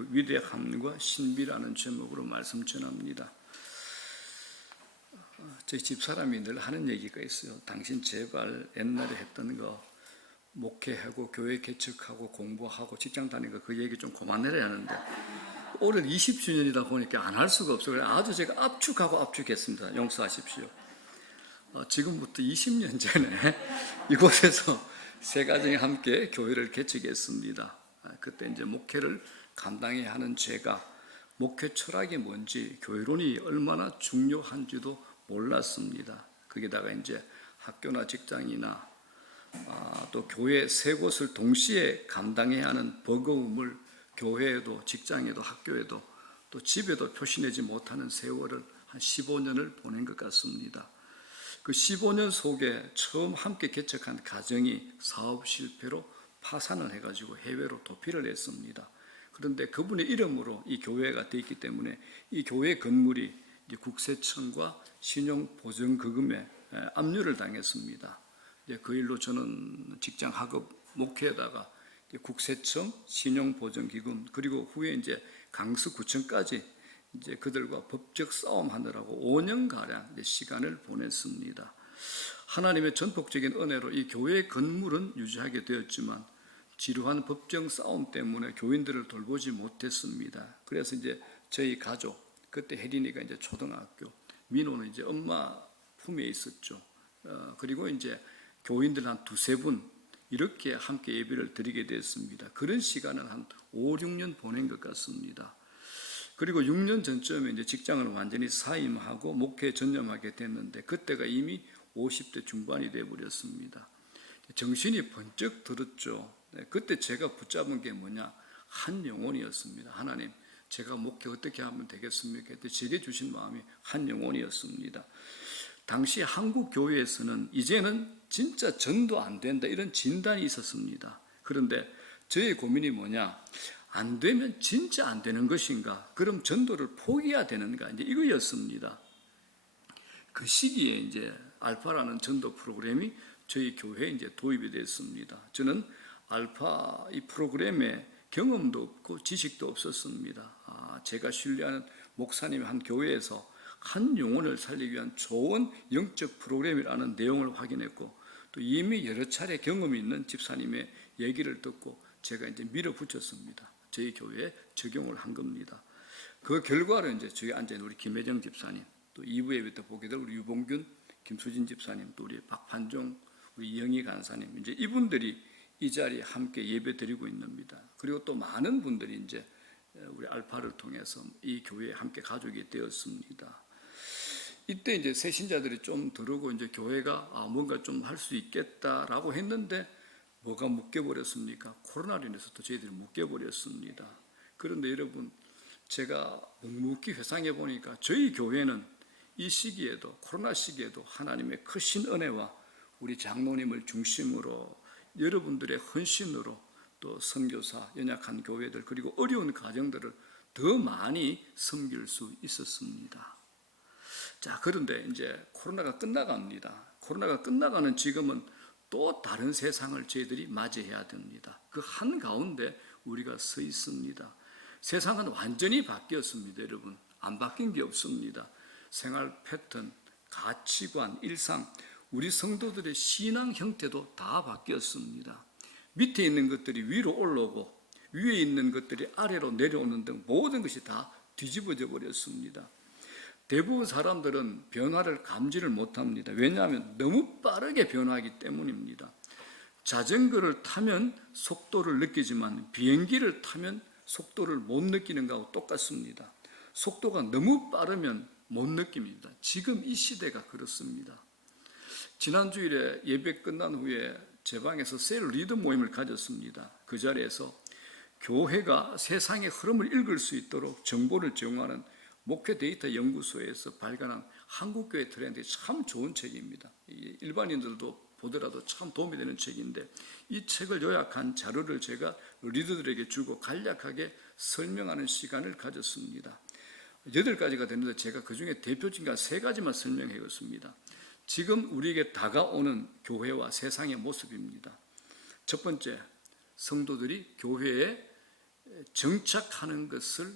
그 위대함과 신비라는 제목으로 말씀 전합니다. 저희 집사람이 늘 하는 얘기가 있어요. 당신 제발 옛날에 했던 거 목회하고 교회 개척하고 공부하고 직장 다니는 거 그 얘기 좀 그만해야 하는데 올해 20주년이다 보니까 안 할 수가 없어요. 아주 제가 압축했습니다. 용서하십시오. 지금부터 20년 전에 이곳에서 세 가정이 함께 교회를 개척했습니다. 그때 이제 목회를 감당해야 하는 제가 목회 철학이 뭔지 교회론이 얼마나 중요한지도 몰랐습니다. 거기다가 이제 학교나 직장이나 또 교회 세 곳을 동시에 감당해야 하는 버거움을 교회에도 직장에도 학교에도 또 집에도 표시내지 못하는 세월을 한 15년을 보낸 것 같습니다. 그 15년 속에 처음 함께 개척한 가정이 사업 실패로 파산을 해가지고 해외로 도피를 했습니다. 그런데 그분의 이름으로 이 교회가 되어 있기 때문에 이 교회 건물이 이제 국세청과 신용보증기금에 압류를 당했습니다. 이제 그 일로 저는 직장 학업 목회에다가 국세청, 신용보증기금 그리고 후에 이제 강서구청까지 이제 그들과 법적 싸움하느라고 5년가량 시간을 보냈습니다. 하나님의 전폭적인 은혜로 이 교회 건물은 유지하게 되었지만 지루한 법정 싸움 때문에 교인들을 돌보지 못했습니다. 그래서 이제 저희 가족, 그때 혜린이가 이제 초등학교, 민호는 이제 엄마 품에 있었죠. 그리고 이제 교인들 한 두세 분 이렇게 함께 예배를 드리게 됐습니다. 그런 시간을 한 5, 6년 보낸 것 같습니다. 그리고 6년 전쯤에 이제 직장을 완전히 사임하고 목회에 전념하게 됐는데 그때가 이미 50대 중반이 되어버렸습니다. 정신이 번쩍 들었죠. 그때 제가 붙잡은 게 뭐냐? 한 영혼이었습니다. 하나님, 제가 목회 어떻게 하면 되겠습니까? 그때 제게 주신 마음이 한 영혼이었습니다. 당시 한국 교회에서는 이제는 진짜 전도 안 된다 이런 진단이 있었습니다. 그런데 저의 고민이 뭐냐? 안 되면 진짜 안 되는 것인가? 그럼 전도를 포기해야 되는가? 이제 이거였습니다. 그 시기에 이제 알파라는 전도 프로그램이 저희 교회에 이제 도입이 됐습니다. 저는 알파 이 프로그램에 경험도 없고 지식도 없었습니다. 제가 신뢰하는 목사님 한 교회에서 한 영혼을 살리기 위한 좋은 영적 프로그램이라는 내용을 확인했고 또 이미 여러 차례 경험이 있는 집사님의 얘기를 듣고 제가 이제 밀어붙였습니다. 저희 교회에 적용을 한 겁니다. 그 결과로 이제 저기 앉아있는 우리 김혜정 집사님, 또 2부 예배 때 보게 될 우리 유봉균, 김수진 집사님, 또 우리 박판종, 우리 이영희 간사님, 이제 이분들이 이 자리에 함께 예배 드리고 있습니다. 그리고 또 많은 분들이 이제 우리 알파를 통해서 이 교회에 함께 가족이 되었습니다. 이때 이제 새 신자들이 좀 들어오고 이제 교회가 뭔가 좀 할 수 있겠다라고 했는데 뭐가 묶여버렸습니까? 코로나로 인해서 또 저희들이 묶여버렸습니다. 그런데 여러분, 제가 묵묵히 회상해 보니까 저희 교회는 이 시기에도 코로나 시기에도 하나님의 크신 은혜와 우리 장로님을 중심으로 여러분들의 헌신으로 또 선교사, 연약한 교회들 그리고 어려운 가정들을 더 많이 섬길 수 있었습니다. 자, 그런데 이제 코로나가 끝나갑니다. 코로나가 끝나가는 지금은 또 다른 세상을 저희들이 맞이해야 됩니다. 그 한가운데 우리가 서 있습니다. 세상은 완전히 바뀌었습니다. 여러분, 안 바뀐 게 없습니다. 생활 패턴, 가치관, 일상, 우리 성도들의 신앙 형태도 다 바뀌었습니다. 밑에 있는 것들이 위로 올라오고 위에 있는 것들이 아래로 내려오는 등 모든 것이 다 뒤집어져 버렸습니다. 대부분 사람들은 변화를 감지를 못합니다. 왜냐하면 너무 빠르게 변화하기 때문입니다. 자전거를 타면 속도를 느끼지만 비행기를 타면 속도를 못 느끼는 것하고 똑같습니다. 속도가 너무 빠르면 못 느낍니다. 지금 이 시대가 그렇습니다. 지난 주일에 예배 끝난 후에 제 방에서 셀 리더 모임을 가졌습니다. 그 자리에서 교회가 세상의 흐름을 읽을 수 있도록 정보를 제공하는 목회 데이터 연구소에서 발간한 한국교회 트렌드 참 좋은 책입니다. 일반인들도 보더라도 참 도움이 되는 책인데 이 책을 요약한 자료를 제가 리더들에게 주고 간략하게 설명하는 시간을 가졌습니다. 8가지가 되는데 제가 그중에 대표적인 3가지만 설명해봤습니다. 지금 우리에게 다가오는 교회와 세상의 모습입니다. 첫 번째, 성도들이 교회에 정착하는 것을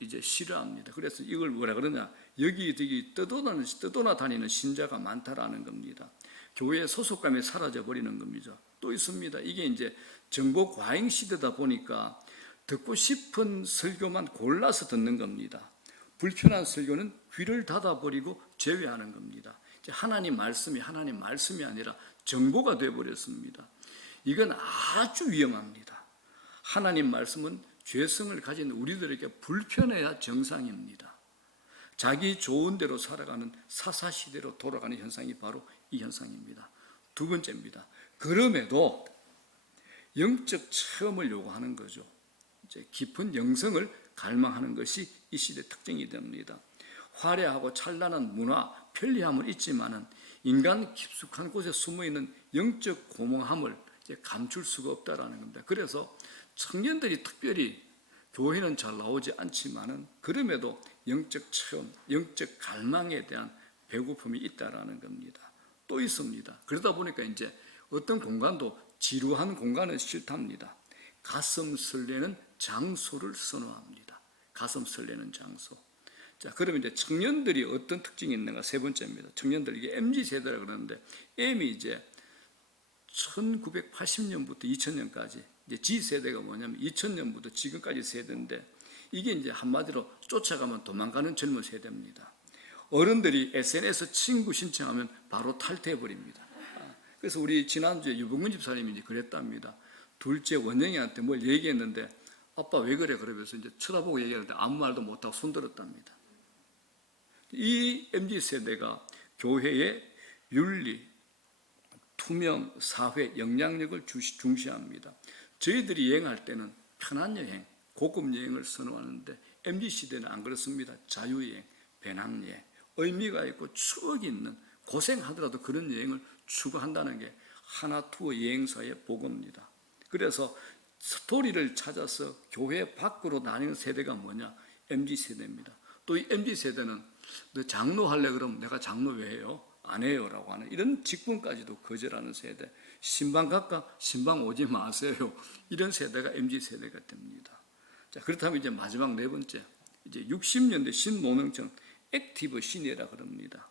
이제 싫어합니다. 그래서 이걸 뭐라 그러냐, 여기저기 떠돌아다니는 신자가 많다라는 겁니다. 교회의 소속감이 사라져 버리는 겁니다. 또 있습니다. 이게 이제 정보 과잉 시대다 보니까 듣고 싶은 설교만 골라서 듣는 겁니다. 불편한 설교는 귀를 닫아버리고 제외하는 겁니다. 이제 하나님 말씀이 아니라 정보가 되어버렸습니다. 이건 아주 위험합니다. 하나님 말씀은 죄성을 가진 우리들에게 불편해야 정상입니다. 자기 좋은 대로 살아가는 사사시대로 돌아가는 현상이 바로 이 현상입니다. 두 번째입니다. 그럼에도 영적 체험을 요구하는 거죠. 이제 깊은 영성을 갈망하는 것이 이 시대의 특징이 됩니다. 화려하고 찬란한 문화, 편리함은 있지만은 인간 깊숙한 곳에 숨어있는 영적 고몽함을 이제 감출 수가 없다라는 겁니다. 그래서 청년들이 특별히 교회는 잘 나오지 않지만은 그럼에도 영적 체험, 영적 갈망에 대한 배고픔이 있다라는 겁니다. 또 있습니다. 그러다 보니까 이제 어떤 공간도 지루한 공간은 싫답니다. 가슴 설레는 장소를 선호합니다. 가슴 설레는 장소. 자, 그러면 이제 청년들이 어떤 특징이 있는가? 세 번째입니다. 청년들, 이게 MZ세대라 그러는데, M이 이제 1980년부터 2000년까지, 이제 G세대가 뭐냐면 2000년부터 지금까지 세대인데, 이게 이제 한마디로 쫓아가면 도망가는 젊은 세대입니다. 어른들이 SNS 친구 신청하면 바로 탈퇴해버립니다. 그래서 우리 지난주에 유봉근 집사님이 이제 그랬답니다. 둘째 원영이한테 뭘 얘기했는데, 아빠 왜 그래? 그러면서 이제 쳐다보고 얘기하는데 아무 말도 못하고 손들었답니다. 이 MZ세대가 교회의 윤리, 투명, 사회, 영향력을 중시합니다. 저희들이 여행할 때는 편한 여행, 고급 여행을 선호하는데 MZ시대는 안 그렇습니다. 자유여행, 배낭여행, 의미가 있고 추억이 있는, 고생하더라도 그런 여행을 추구한다는 게 하나투어 여행사의 보고입니다. 그래서 스토리를 찾아서 교회 밖으로 다니는 세대가 뭐냐? MZ세대입니다. 또 이 MZ세대는 너 장로 할래? 그러면 내가 장로 왜 해요? 안 해요 라고 하는 이런 직분까지도 거절하는 세대. 신방 갈까? 신방 오지 마세요. 이런 세대가 MZ세대가 됩니다. 자, 그렇다면 이제 마지막 네 번째, 이제 60년대 신노년층 액티브 시니어라 그럽니다.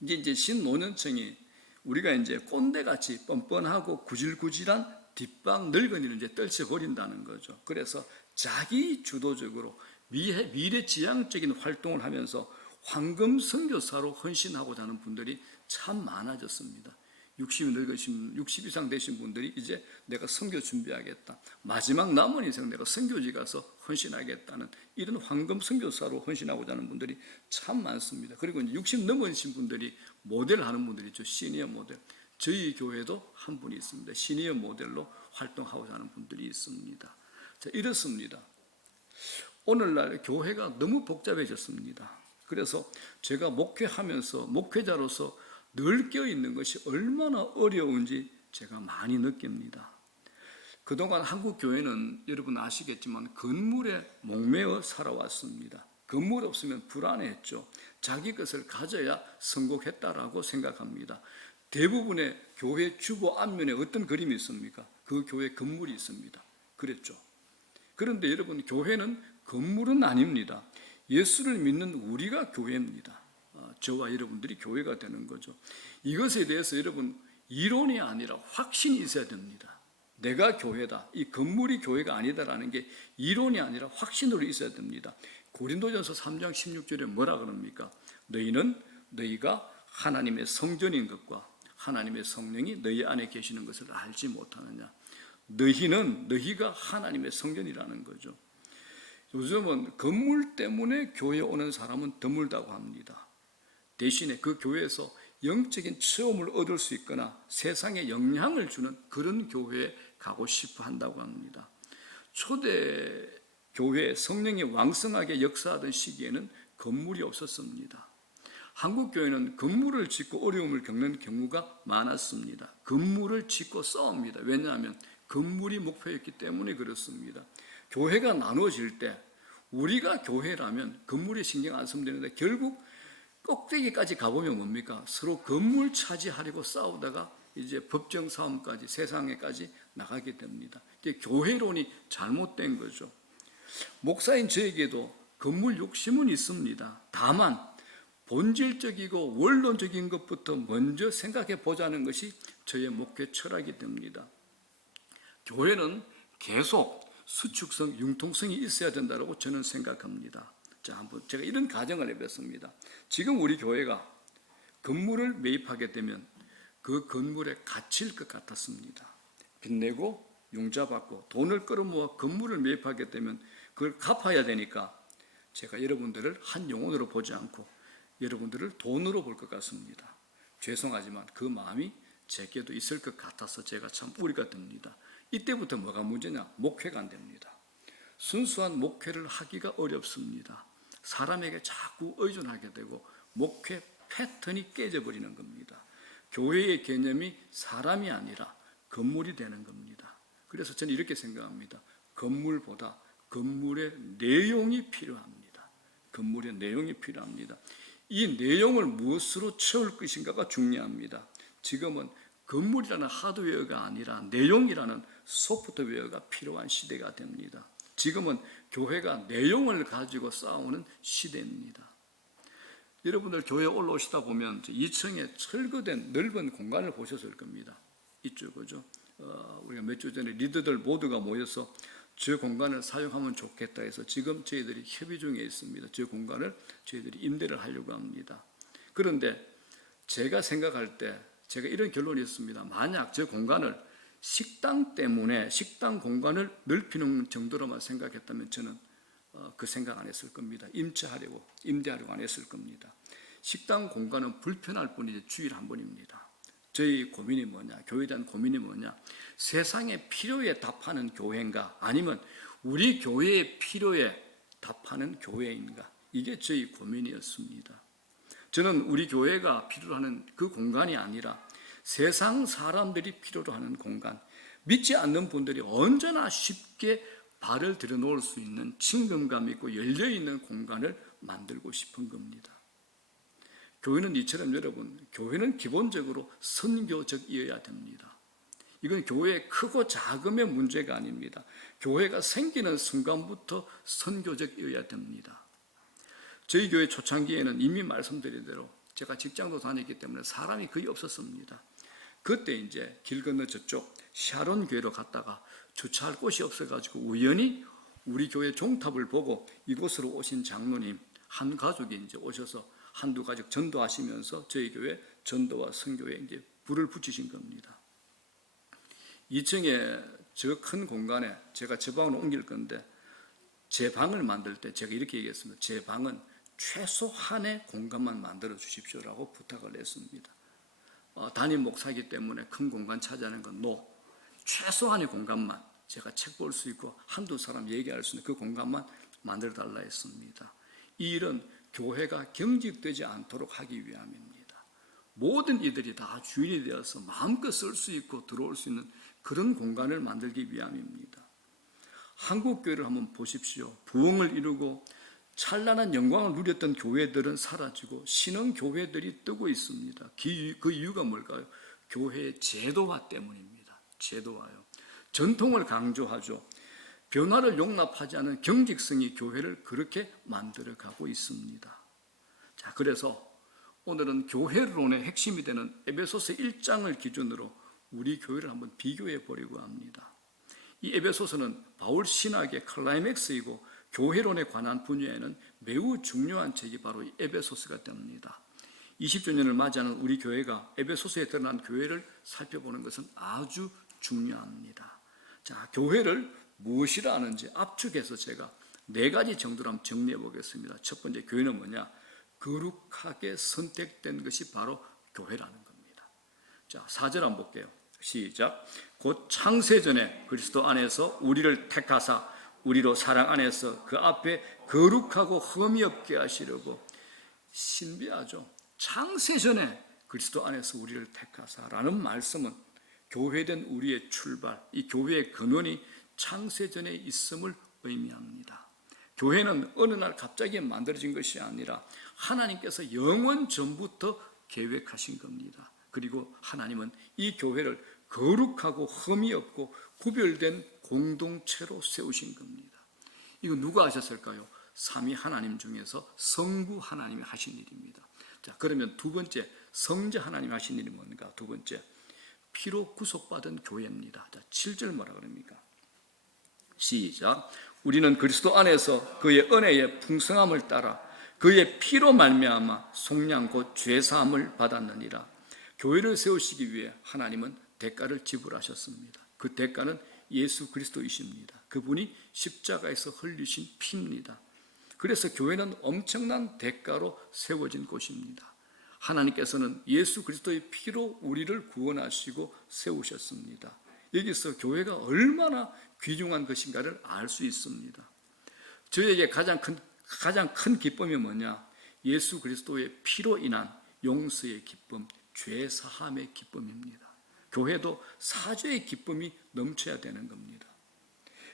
이제 신노년층이 우리가 이제 꼰대같이 뻔뻔하고 구질구질한 뒷방 늙은이를 이제 떨쳐버린다는 거죠. 그래서 자기 주도적으로 미래지향적인 활동을 하면서 황금 선교사로 헌신하고자 하는 분들이 참 많아졌습니다. 60 이상 되신 분들이 이제 내가 선교 준비하겠다, 마지막 남은 인생 내가 선교지 가서 헌신하겠다는 이런 황금 선교사로 헌신하고자 하는 분들이 참 많습니다. 그리고 이제 60 넘으신 분들이 모델하는 분들이 있죠. 시니어 모델. 저희 교회도 한 분이 있습니다. 시니어 모델로 활동하고자 하는 분들이 있습니다. 자, 이렇습니다. 오늘날 교회가 너무 복잡해졌습니다. 그래서 제가 목회하면서 목회자로서 늘 껴있는 것이 얼마나 어려운지 제가 많이 느낍니다. 그동안 한국 교회는 여러분 아시겠지만 건물에 목매어 살아왔습니다. 건물 없으면 불안했죠. 자기 것을 가져야 성공했다라고 생각합니다. 대부분의 교회 주보 앞면에 어떤 그림이 있습니까? 그 교회 건물이 있습니다. 그랬죠. 그런데 여러분, 교회는 건물은 아닙니다. 예수를 믿는 우리가 교회입니다. 저와 여러분들이 교회가 되는 거죠. 이것에 대해서 여러분, 이론이 아니라 확신이 있어야 됩니다. 내가 교회다, 이 건물이 교회가 아니다라는 게 이론이 아니라 확신으로 있어야 됩니다. 고린도전서 3장 16절에 뭐라 그럽니까? 너희가 하나님의 성전인 것과 하나님의 성령이 너희 안에 계시는 것을 알지 못하느냐. 너희가 하나님의 성전이라는 거죠. 요즘은 건물 때문에 교회에 오는 사람은 드물다고 합니다. 대신에 그 교회에서 영적인 체험을 얻을 수 있거나 세상에 영향을 주는 그런 교회에 가고 싶어 한다고 합니다. 초대 교회 성령이 왕성하게 역사하던 시기에는 건물이 없었습니다. 한국 교회는 건물을 짓고 어려움을 겪는 경우가 많았습니다. 건물을 짓고 싸웁니다. 왜냐하면 건물이 목표였기 때문에 그렇습니다. 교회가 나눠질 때 우리가 교회라면 건물에 신경 안 쓰면 되는데 결국 꼭대기까지 가보면 뭡니까? 서로 건물 차지하려고 싸우다가 이제 법정 싸움까지 세상에까지 나가게 됩니다. 이게 교회론이 잘못된 거죠. 목사인 저에게도 건물 욕심은 있습니다. 다만 본질적이고 원론적인 것부터 먼저 생각해 보자는 것이 저의 목회 철학이 됩니다. 교회는 계속 수축성, 융통성이 있어야 된다고 저는 생각합니다. 자, 한번 제가 이런 가정을 해봤습니다. 지금 우리 교회가 건물을 매입하게 되면 그 건물에 갇힐 것 같았습니다. 빚내고 융자받고 돈을 끌어모아 건물을 매입하게 되면 그걸 갚아야 되니까 제가 여러분들을 한 영혼으로 보지 않고 여러분들을 돈으로 볼 것 같습니다. 죄송하지만 그 마음이 제게도 있을 것 같아서 제가 참 우려가 됩니다. 이때부터 뭐가 문제냐? 목회가 안 됩니다. 순수한 목회를 하기가 어렵습니다. 사람에게 자꾸 의존하게 되고 목회 패턴이 깨져버리는 겁니다. 교회의 개념이 사람이 아니라 건물이 되는 겁니다. 그래서 저는 이렇게 생각합니다. 건물보다 건물의 내용이 필요합니다. 건물의 내용이 필요합니다. 이 내용을 무엇으로 채울 것인가가 중요합니다. 지금은 건물이라는 하드웨어가 아니라 내용이라는 소프트웨어가 필요한 시대가 됩니다. 지금은 교회가 내용을 가지고 싸우는 시대입니다. 여러분들 교회에 올라오시다 보면 2층에 철거된 넓은 공간을 보셨을 겁니다. 있죠, 그죠? 우리가 몇 주 전에 리더들 모두가 모여서 저 공간을 사용하면 좋겠다 해서 지금 저희들이 협의 중에 있습니다. 저 공간을 저희들이 임대를 하려고 합니다. 그런데 제가 생각할 때 제가 이런 결론이 있습니다. 만약 저 공간을 식당 때문에 식당 공간을 넓히는 정도로만 생각했다면 저는 그 생각 안 했을 겁니다. 임대하려고 안 했을 겁니다. 식당 공간은 불편할 뿐이지 주일 한 번입니다. 저희 고민이 뭐냐? 교회에 대한 고민이 뭐냐? 세상의 필요에 답하는 교회인가? 아니면 우리 교회의 필요에 답하는 교회인가? 이게 저희 고민이었습니다. 저는 우리 교회가 필요로 하는 그 공간이 아니라 세상 사람들이 필요로 하는 공간, 믿지 않는 분들이 언제나 쉽게 발을 들여놓을 수 있는 친근감 있고 열려있는 공간을 만들고 싶은 겁니다. 교회는 이처럼 여러분, 교회는 기본적으로 선교적이어야 됩니다. 이건 교회의 크고 작음의 문제가 아닙니다. 교회가 생기는 순간부터 선교적이어야 됩니다. 저희 교회 초창기에는 이미 말씀드린 대로 제가 직장도 다녔기 때문에 사람이 거의 없었습니다. 그때 이제 길 건너 저쪽 샤론 교회로 갔다가 주차할 곳이 없어가지고 우연히 우리 교회 종탑을 보고 이곳으로 오신 장로님 한 가족이 이제 오셔서 한두 가족 전도하시면서 저희 교회 전도와 선교에 이제 불을 붙이신 겁니다. 2층에 저 큰 공간에 제가 제 방으로 옮길 건데 제 방을 만들 때 제가 이렇게 얘기했습니다. 제 방은 최소한의 공간만 만들어 주십시오라고 부탁을 했습니다. 담임 목사이기 때문에 큰 공간 차지하는 건 최소한의 공간만 제가 책 볼 수 있고 한두 사람 얘기할 수 있는 그 공간만 만들어 달라 했습니다. 이 일은 교회가 경직되지 않도록 하기 위함입니다. 모든 이들이 다 주인이 되어서 마음껏 쓸 수 있고 들어올 수 있는 그런 공간을 만들기 위함입니다. 한국 교회를 한번 보십시오. 부흥을 이루고 찬란한 영광을 누렸던 교회들은 사라지고 신흥 교회들이 뜨고 있습니다. 그 이유가 뭘까요? 교회의 제도화 때문입니다. 제도화요. 전통을 강조하죠. 변화를 용납하지 않은 경직성이 교회를 그렇게 만들어가고 있습니다. 자, 그래서 오늘은 교회론의 핵심이 되는 에베소서 1장을 기준으로 우리 교회를 한번 비교해 보려고 합니다. 이 에베소서는 바울 신학의 클라이맥스이고 교회론에 관한 분야에는 매우 중요한 책이 바로 이 에베소서가 됩니다. 20주년을 맞이하는 우리 교회가 에베소서에 드러난 교회를 살펴보는 것은 아주 중요합니다. 자, 교회를 무엇이라 하는지 압축해서 제가 4가지 정도로 한번 정리해 보겠습니다. 첫 번째, 교회는 뭐냐? 거룩하게 선택된 것이 바로 교회라는 겁니다. 자, 4절 한번 볼게요. 시작. 곧 창세전에 그리스도 안에서 우리를 택하사 우리로 사랑 안에서 그 앞에 거룩하고 흠이 없게 하시려고. 신비하죠. 창세전에 그리스도 안에서 우리를 택하사라는 말씀은 교회된 우리의 출발, 이 교회의 근원이 창세전에 있음을 의미합니다. 교회는 어느 날 갑자기 만들어진 것이 아니라 하나님께서 영원 전부터 계획하신 겁니다. 그리고 하나님은 이 교회를 거룩하고 흠이 없고 구별된 공동체로 세우신 겁니다. 이거 누가 하셨을까요? 삼위 하나님 중에서 성부 하나님이 하신 일입니다. 자, 그러면 두 번째, 성자 하나님 하신 일이 뭔가? 두 번째, 피로 구속받은 교회입니다. 자, 7절 뭐라 그럽니까? 시작. 우리는 그리스도 안에서 그의 은혜의 풍성함을 따라 그의 피로 말미암아 속량 곧 죄사함을 받았느니라. 교회를 세우시기 위해 하나님은 대가를 지불하셨습니다. 그 대가는 예수 그리스도이십니다. 그분이 십자가에서 흘리신 피입니다. 그래서 교회는 엄청난 대가로 세워진 곳입니다. 하나님께서는 예수 그리스도의 피로 우리를 구원하시고 세우셨습니다. 여기서 교회가 얼마나 귀중한 것인가를 알 수 있습니다. 저에게 가장 큰 기쁨이 뭐냐? 예수 그리스도의 피로 인한 용서의 기쁨, 죄 사함의 기쁨입니다. 교회도 사죄의 기쁨이 넘쳐야 되는 겁니다.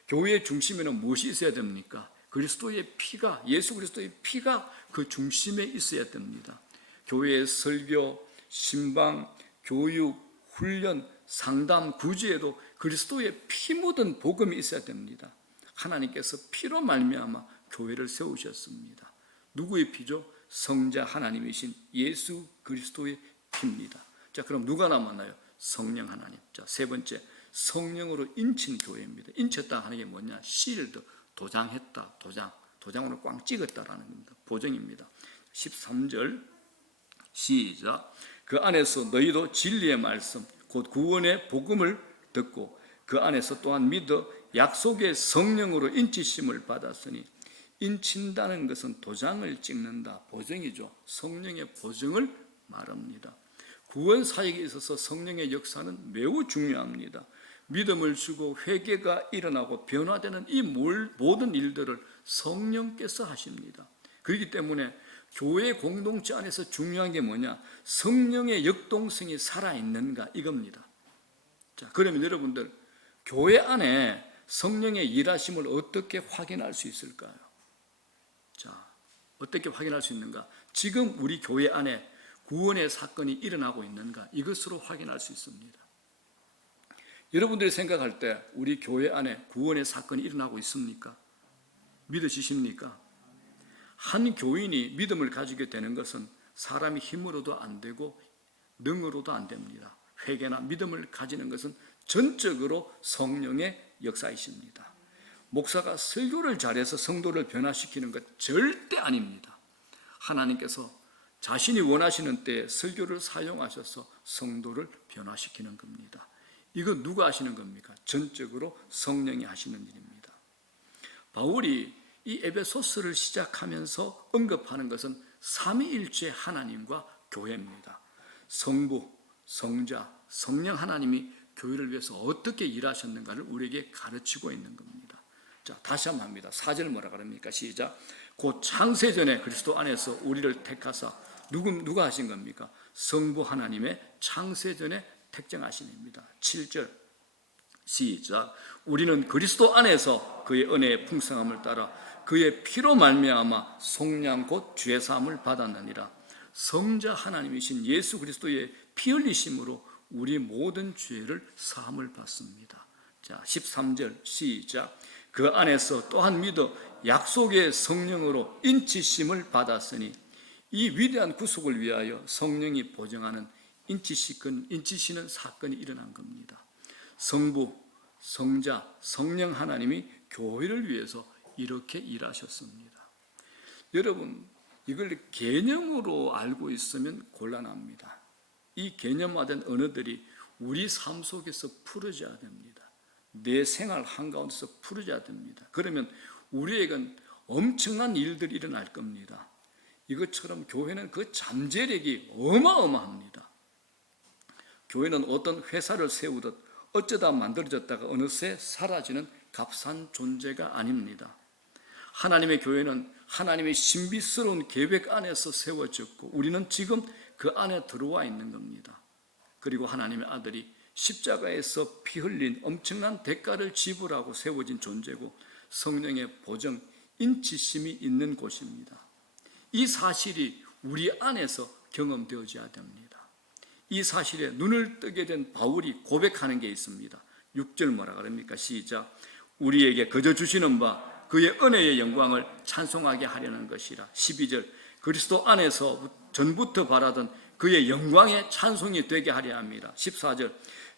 교회의 중심에는 무엇이 있어야 됩니까? 그리스도의 피가, 예수 그리스도의 피가 그 중심에 있어야 됩니다. 교회의 설교, 신방, 교육, 훈련, 상담, 구제에도 그리스도의 피 묻은 복음이 있어야 됩니다. 하나님께서 피로 말미암아 교회를 세우셨습니다. 누구의 피죠? 성자 하나님이신 예수 그리스도의 피입니다. 자, 그럼 누가 남았나요? 성령 하나님. 자, 세 번째, 성령으로 인친 교회입니다. 인쳤다 하는 게 뭐냐? 실드, 도장했다, 도장으로 꽝 찍었다라는 겁니다. 보정입니다. 13절 시작. 그 안에서 너희도 진리의 말씀 곧 구원의 복음을 듣고 그 안에서 또한 믿어 약속의 성령으로 인치심을 받았으니, 인친다는 것은 도장을 찍는다, 보정이죠. 성령의 보정을 말합니다. 구원 사역에 있어서 성령의 역사는 매우 중요합니다. 믿음을 주고 회개가 일어나고 변화되는 이 모든 일들을 성령께서 하십니다. 그렇기 때문에 교회 공동체 안에서 중요한 게 뭐냐? 성령의 역동성이 살아있는가, 이겁니다. 자, 그러면 여러분들, 교회 안에 성령의 일하심을 어떻게 확인할 수 있을까요? 자, 어떻게 확인할 수 있는가? 지금 우리 교회 안에 구원의 사건이 일어나고 있는가? 이것으로 확인할 수 있습니다. 여러분들이 생각할 때 우리 교회 안에 구원의 사건이 일어나고 있습니까? 믿으십니까? 한 교인이 믿음을 가지게 되는 것은 사람이 힘으로도 안 되고 능으로도 안 됩니다. 회개나 믿음을 가지는 것은 전적으로 성령의 역사이십니다. 목사가 설교를 잘해서 성도를 변화시키는 것 절대 아닙니다. 하나님께서 자신이 원하시는 때에 설교를 사용하셔서 성도를 변화시키는 겁니다. 이건 누가 하시는 겁니까? 전적으로 성령이 하시는 일입니다. 바울이 이 에베소서를 시작하면서 언급하는 것은 삼위일체 하나님과 교회입니다. 성부, 성자, 성령 하나님이 교회를 위해서 어떻게 일하셨는가를 우리에게 가르치고 있는 겁니다. 자, 다시 한번 합니다. 4절 뭐라 그럽니까? 시작. 곧 창세전에 그리스도 안에서 우리를 택하사, 누가 하신 겁니까? 성부 하나님의 창세전에 택정하신 입니다. 7절 시작. 우리는 그리스도 안에서 그의 은혜의 풍성함을 따라 그의 피로 말미암아 속량 곧 죄사함을 받았느니라. 성자 하나님이신 예수 그리스도의 피 흘리심으로 우리 모든 죄를 사함을 받습니다. 자, 13절 시작. 그 안에서 또한 믿어 약속의 성령으로 인치심을 받았으니, 이 위대한 구속을 위하여 성령이 보정하는 인치시는 사건이 일어난 겁니다. 성부, 성자, 성령 하나님이 교회를 위해서 이렇게 일하셨습니다. 여러분, 이걸 개념으로 알고 있으면 곤란합니다. 이 개념화된 언어들이 우리 삶 속에서 풀어져야 됩니다. 내 생활 한가운데서 풀어져야 됩니다. 그러면 우리에겐 엄청난 일들이 일어날 겁니다. 이것처럼 교회는 그 잠재력이 어마어마합니다. 교회는 어떤 회사를 세우듯 어쩌다 만들어졌다가 어느새 사라지는 값싼 존재가 아닙니다. 하나님의 교회는 하나님의 신비스러운 계획 안에서 세워졌고 우리는 지금 그 안에 들어와 있는 겁니다. 그리고 하나님의 아들이 십자가에서 피 흘린 엄청난 대가를 지불하고 세워진 존재고 성령의 보정, 인치심이 있는 곳입니다. 이 사실이 우리 안에서 경험되어져야 됩니다. 이 사실에 눈을 뜨게 된 바울이 고백하는 게 있습니다. 6절 뭐라 그럽니까? 시작. 우리에게 거저 주시는 바 그의 은혜의 영광을 찬송하게 하려는 것이라. 12절. 그리스도 안에서 전부터 바라던 그의 영광의 찬송이 되게 하려 합니다. 14절.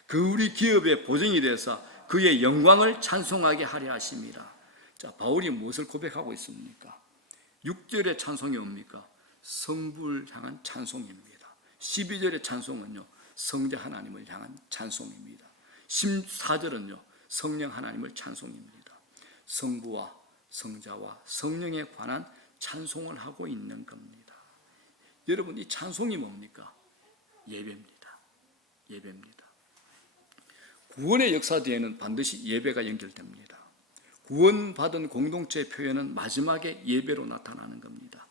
그 우리 기업의 보증이 되사 그의 영광을 찬송하게 하려 하십니다. 자, 바울이 무엇을 고백하고 있습니까? 6절의 찬송이 뭡니까? 성부를 향한 찬송입니다. 12절의 찬송은요, 성자 하나님을 향한 찬송입니다. 14절은요, 성령 하나님을 찬송입니다. 성부와 성자와 성령에 관한 찬송을 하고 있는 겁니다. 여러분, 이 찬송이 뭡니까? 예배입니다. 예배입니다. 구원의 역사 뒤에는 반드시 예배가 연결됩니다. 구원받은 공동체의 표현은 마지막에 예배로 나타나는 겁니다.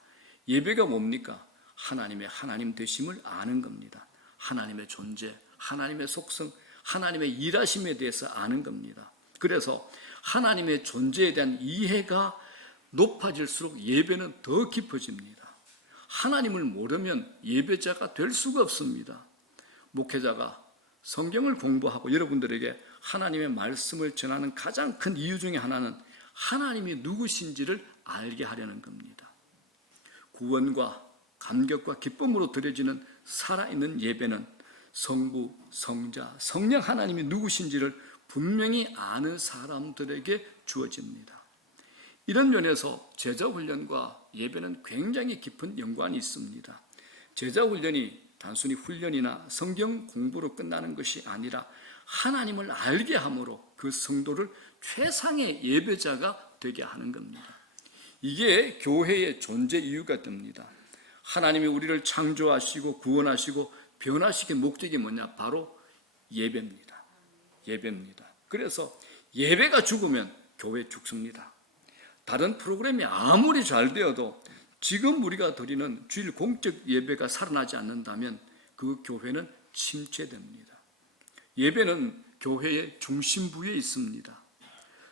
예배가 뭡니까? 하나님의 하나님 되심을 아는 겁니다. 하나님의 존재, 하나님의 속성, 하나님의 일하심에 대해서 아는 겁니다. 그래서 하나님의 존재에 대한 이해가 높아질수록 예배는 더 깊어집니다. 하나님을 모르면 예배자가 될 수가 없습니다. 목회자가 성경을 공부하고 여러분들에게 하나님의 말씀을 전하는 가장 큰 이유 중에 하나는 하나님이 누구신지를 알게 하려는 겁니다. 구원과 감격과 기쁨으로 드려지는 살아있는 예배는 성부, 성자, 성령 하나님이 누구신지를 분명히 아는 사람들에게 주어집니다. 이런 면에서 제자훈련과 예배는 굉장히 깊은 연관이 있습니다. 제자훈련이 단순히 훈련이나 성경 공부로 끝나는 것이 아니라 하나님을 알게 함으로 그 성도를 최상의 예배자가 되게 하는 겁니다. 이게 교회의 존재 이유가 됩니다. 하나님이 우리를 창조하시고 구원하시고 변화시킨 목적이 뭐냐? 바로 예배입니다. 예배입니다. 그래서 예배가 죽으면 교회 죽습니다. 다른 프로그램이 아무리 잘 되어도 지금 우리가 드리는 주일 공적 예배가 살아나지 않는다면 그 교회는 침체됩니다. 예배는 교회의 중심부에 있습니다.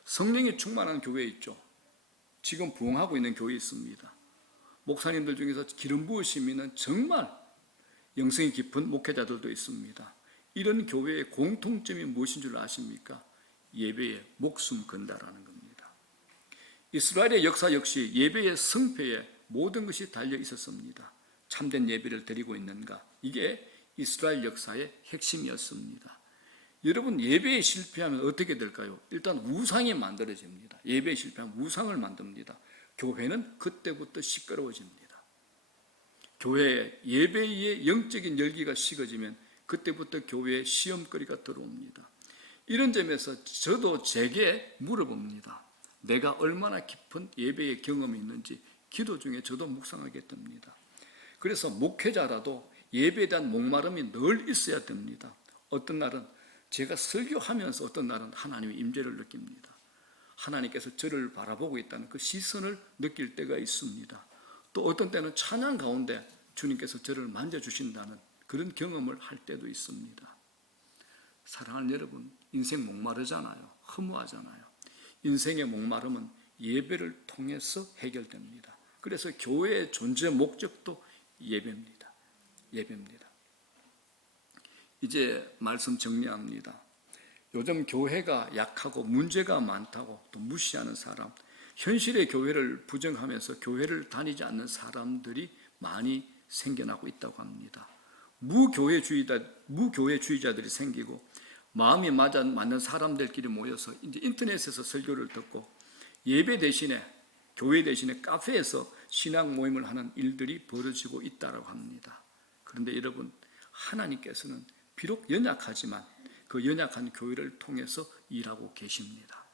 성령이 충만한 교회 있죠. 지금 부흥하고 있는 교회 있습니다. 목사님들 중에서 기름 부으심 있는 정말 영성이 깊은 목회자들도 있습니다. 이런 교회의 공통점이 무엇인 줄 아십니까? 예배에 목숨 건다라는 겁니다. 이스라엘의 역사 역시 예배의 승패에 모든 것이 달려 있었습니다. 참된 예배를 드리고 있는가? 이게 이스라엘 역사의 핵심이었습니다. 여러분, 예배에 실패하면 어떻게 될까요? 일단 우상이 만들어집니다. 예배에 실패하면 우상을 만듭니다. 교회는 그때부터 시끄러워집니다. 교회에 예배의 영적인 열기가 식어지면 그때부터 교회에 시험거리가 들어옵니다. 이런 점에서 저도 제게 물어봅니다. 내가 얼마나 깊은 예배의 경험이 있는지 기도 중에 저도 묵상하게 됩니다. 그래서 목회자라도 예배에 대한 목마름이 늘 있어야 됩니다. 어떤 날은 제가 설교하면서 어떤 날은 하나님의 임재를 느낍니다. 하나님께서 저를 바라보고 있다는 그 시선을 느낄 때가 있습니다. 또 어떤 때는 찬양 가운데 주님께서 저를 만져주신다는 그런 경험을 할 때도 있습니다. 사랑하는 여러분, 인생 목마르잖아요. 허무하잖아요. 인생의 목마름은 예배를 통해서 해결됩니다. 그래서 교회의 존재 목적도 예배입니다. 예배입니다. 이제 말씀 정리합니다. 요즘 교회가 약하고 문제가 많다고 또 무시하는 사람, 현실의 교회를 부정하면서 교회를 다니지 않는 사람들이 많이 생겨나고 있다고 합니다. 무교회주의자들이 생기고 마음이 맞는 사람들끼리 모여서 이제 인터넷에서 설교를 듣고 예배 대신에 교회 대신에 카페에서 신앙 모임을 하는 일들이 벌어지고 있다고 합니다. 그런데 여러분, 하나님께서는 비록 연약하지만 그 연약한 교회를 통해서 일하고 계십니다.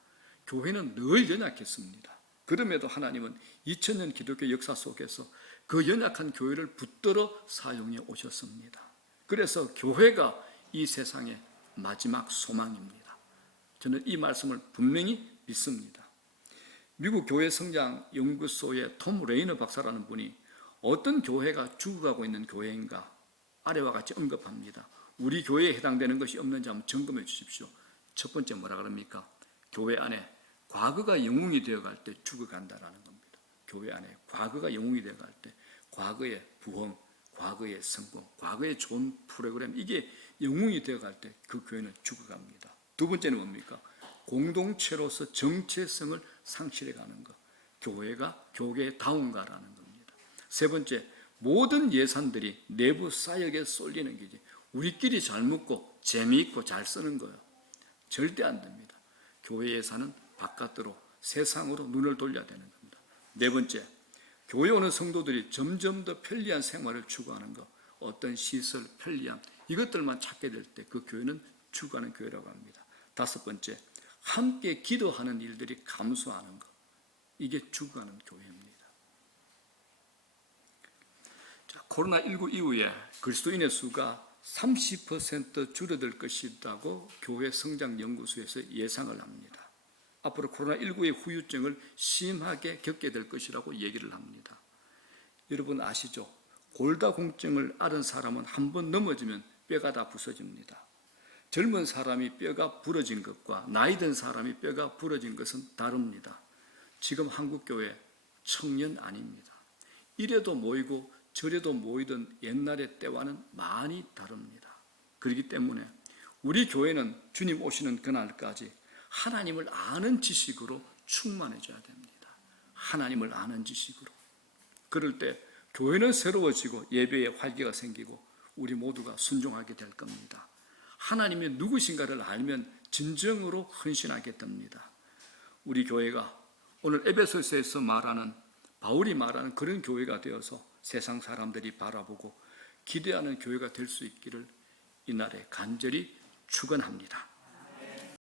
교회는 늘 연약했습니다. 그럼에도 하나님은 2000년 기독교 역사 속에서 그 연약한 교회를 붙들어 사용해 오셨습니다. 그래서 교회가 이 세상의 마지막 소망입니다. 저는 이 말씀을 분명히 믿습니다. 미국 교회 성장 연구소의 톰 레이너 박사라는 분이 어떤 교회가 죽어가고 있는 교회인가 아래와 같이 언급합니다. 우리 교회에 해당되는 것이 없는지 한번 점검해 주십시오. 첫 번째 뭐라 그럽니까? 교회 안에 과거가 영웅이 되어갈 때 죽어간다라는 겁니다. 교회 안에 과거가 영웅이 되어갈 때 과거의 부흥, 과거의 성공, 과거의 좋은 프로그램, 이게 영웅이 되어갈 때 그 교회는 죽어갑니다. 두 번째는 뭡니까? 공동체로서 정체성을 상실해가는 것. 교회가 교계다운가라는 겁니다. 세 번째, 모든 예산들이 내부 사역에 쏠리는 게지. 우리끼리 잘 먹고 재미있고 잘 쓰는 거예요. 절대 안 됩니다. 교회 예산은 바깥으로 세상으로 눈을 돌려야 되는 겁니다. 네 번째, 교회 오는 성도들이 점점 더 편리한 생활을 추구하는 것, 어떤 시설, 편리함, 이것들만 찾게 될 때 그 교회는 죽어가는 교회라고 합니다. 다섯 번째, 함께 기도하는 일들이 감소하는 것, 이게 죽어가는 교회입니다. 자, 코로나19 이후에 그리스도인의 수가 30% 줄어들 것이라고 교회 성장연구소에서 예상을 합니다. 앞으로 코로나19의 후유증을 심하게 겪게 될 것이라고 얘기를 합니다. 여러분 아시죠? 골다공증을 앓은 사람은 한 번 넘어지면 뼈가 다 부서집니다. 젊은 사람이 뼈가 부러진 것과 나이 든 사람이 뼈가 부러진 것은 다릅니다. 지금 한국교회 청년 아닙니다. 이래도 모이고 저래도 모이던 옛날의 때와는 많이 다릅니다. 그렇기 때문에 우리 교회는 주님 오시는 그날까지 하나님을 아는 지식으로 충만해져야 됩니다. 하나님을 아는 지식으로. 그럴 때 교회는 새로워지고 예배에 활기가 생기고 우리 모두가 순종하게 될 겁니다. 하나님이 누구신가를 알면 진정으로 헌신하게 됩니다. 우리 교회가 오늘 에베소서에서 말하는, 바울이 말하는 그런 교회가 되어서 세상 사람들이 바라보고 기대하는 교회가 될 수 있기를 이날에 간절히 축원합니다.